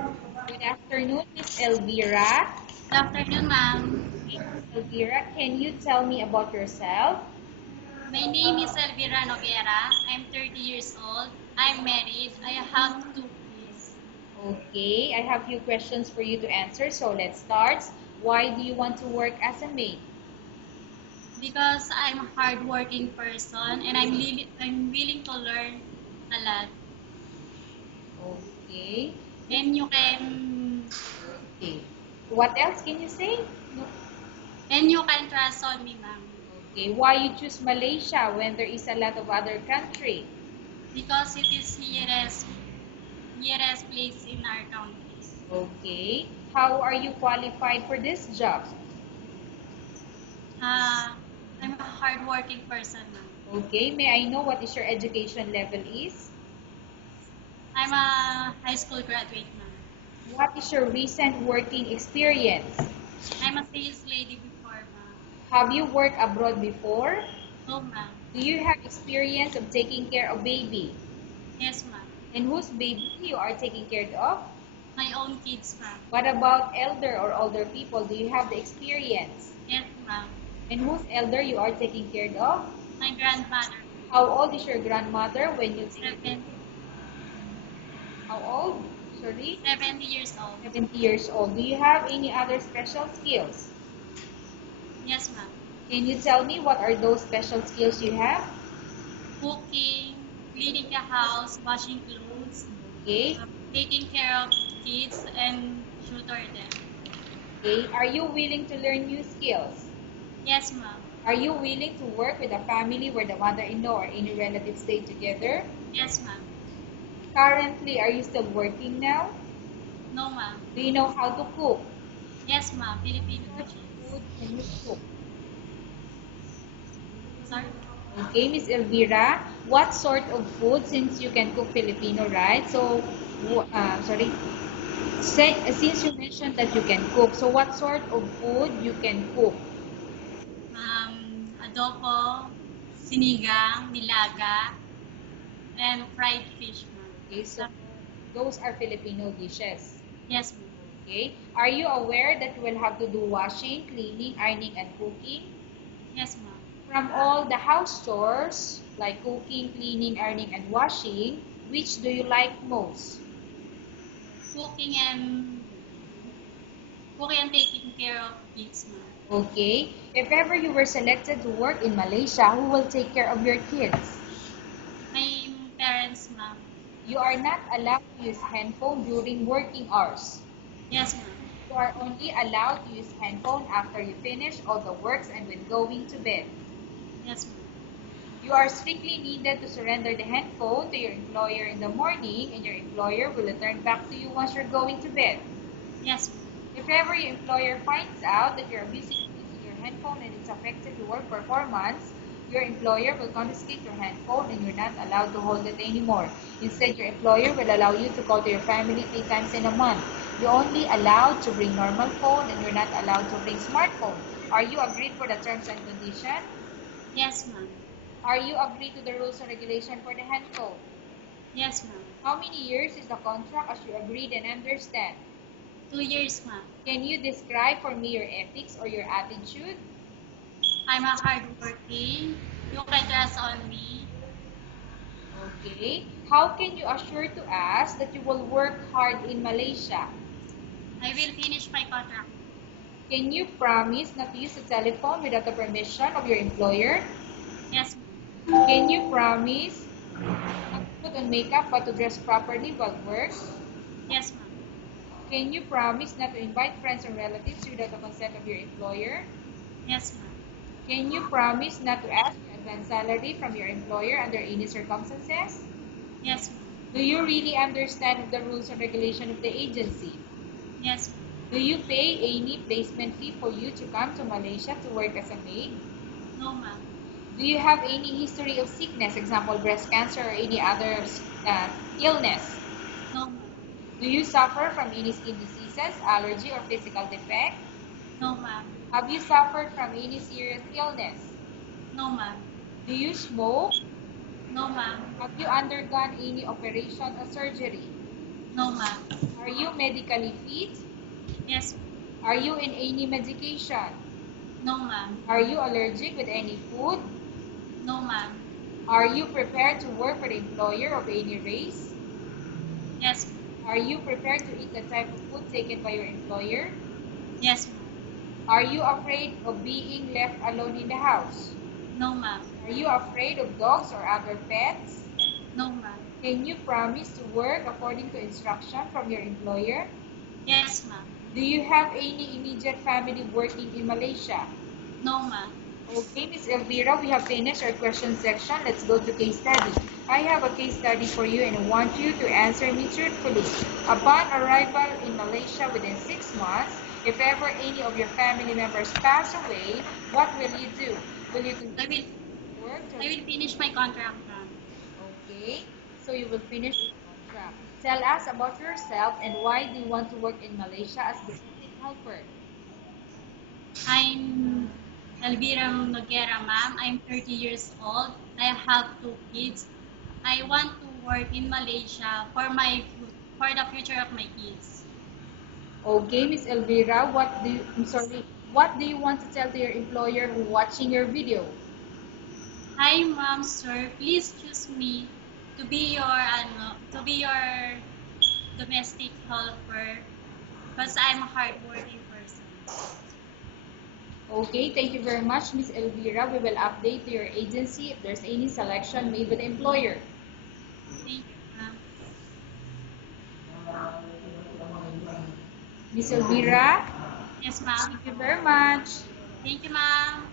Good afternoon, Miss Elvira. Good afternoon, ma'am. Okay, Miss Elvira, can you tell me about yourself? My name is Elvira Noguera. I'm 30 years old. I'm married. I have two kids. Okay, I have few questions for you to answer, so let's start. Why do you want to work as a maid? Because I'm a hardworking person and I'm willing to learn a lot. Okay, And you can okay. What else can you say? No. and you can trust on me, ma'am. Okay, why you choose Malaysia when there is a lot of other country? Because it is nearest place in our country. Okay, how are you qualified for this job? Uh, I'm a hardworking person, ma'am. Okay, may I know what is your education level is? I'm a high school graduate, ma'am. What is your recent working experience? I'm a sales lady before, ma'am. Have you worked abroad before? No, ma'am. Do you have experience of taking care of baby? Yes, ma'am. And whose baby you are taking care of? My own kids, ma'am. What about elder or older people? Do you have the experience? Yes, ma'am. And whose elder you are taking care of? My grandmother, How old is your grandmother when you take care? 70, How old? Sorry? 70 years old. 70 years old. Do you have any other special skills? Yes, ma'am. Can you tell me what are those special skills you have? Cooking, cleaning the house, washing clothes, Okay. taking care of kids, and tutor them. Okay. Are you willing to learn new skills? Yes, ma'am. Are you willing to work with a family where the mother-in-law or any relatives stay together? Yes, ma'am. Currently, are you still working now? No, ma'am. Do you know how to cook? Yes, ma'am. Filipino What dishes. food can you cook? Sorry? Okay, Miss Elvira, what sort of food, since you can cook Filipino, right? So, sorry, since you mentioned that you can cook, so what sort of food you can cook? Adobo, sinigang, nilaga, and fried fish, Okay, so ma'am. those are Filipino dishes. Yes, ma'am. Okay, are you aware that you will have to do washing, cleaning, ironing, and cooking? Yes, ma'am. From all the house chores, like cooking, cleaning, ironing, and washing, which do you like most? Cooking and cooking and taking care of kids, ma'am. Okay, if ever you were selected to work in Malaysia, who will take care of your kids? My parents, ma'am. You are not allowed to use handphone during working hours. Yes, ma'am. You are only allowed to use handphone after you finish all the works and when going to bed. Yes, ma'am. You are strictly needed to surrender the handphone to your employer in the morning, and your employer will return back to you once you're going to bed. Yes, ma'am. If ever your employer finds out that you're abusing using your handphone and it's affected your work performance, your employer will confiscate your handphone and you're not allowed to hold it anymore. Instead, your employer will allow you to call to your family 3 times in a month. You're only allowed to bring normal phone and you're not allowed to bring smartphone. Are you agreed for the terms and conditions? Yes, ma'am. Are you agreed to the rules and regulation for the handphone? Yes, ma'am. How many years is the contract as you agreed and understand? 2 years, ma'am. Can you describe for me your ethics or your attitude? I'm a hardworking. You can trust on me. Okay. How can you assure to us that you will work hard in Malaysia? I will finish my contract. Can you promise not to use the telephone without the permission of your employer? Yes, ma'am. Can you promise not to put on makeup but to dress properly while work? Yes, ma'am. Can you promise not to invite friends or relatives without the consent of your employer? Yes, ma'am. Can you promise not to ask for advance salary from your employer under any circumstances? Yes, ma'am. Do you really understand the rules and regulation of the agency? Yes, ma'am. Do you pay any placement fee for you to come to Malaysia to work as a maid? No, ma'am. Do you have any history of sickness, example breast cancer or any other illness? No, ma'am. Do you suffer from any skin diseases, allergy, or physical defect? No, ma'am. Have you suffered from any serious illness? No, ma'am. Do you smoke? No, ma'am. Have you undergone any operation or surgery? No, ma'am. Are you medically fit? Yes. Are you in any medication? No, ma'am. Are you allergic with any food? No, ma'am. Are you prepared to work for the employer of any race? Yes. Are you prepared to eat the type of food taken by your employer? Yes, ma'am. Are you afraid of being left alone in the house? No, ma'am. Are you afraid of dogs or other pets? No, ma'am. Can you promise to work according to instruction from your employer? Yes, ma'am. Do you have any immediate family working in Malaysia? No, ma'am. Okay, Miss Elvira, we have finished our question section. Let's go to case study. I have a case study for you and I want you to answer me truthfully. Upon arrival in Malaysia within 6 months, if ever any of your family members pass away, what will you do? Will you I will continue to work? I will finish my contract, ma'am. Okay, so you will finish the contract. Tell us about yourself and why do you want to work in Malaysia as the basic helper? I'm Elvira Noguera, ma'am. I'm 30 years old. I have two kids. I want to work in Malaysia for the future of my kids. Okay, Miss Elvira, what do you want to tell to your employer who watching your video? Hi, ma'am, sir. Please choose me to be your domestic helper because I'm a hardworking person. Okay, thank you very much, Miss Elvira. We will update to your agency if there's any selection made with the employer. Thank you, ma'am. Miss Elvira, Yes, ma'am. thank you very much. Thank you, ma'am.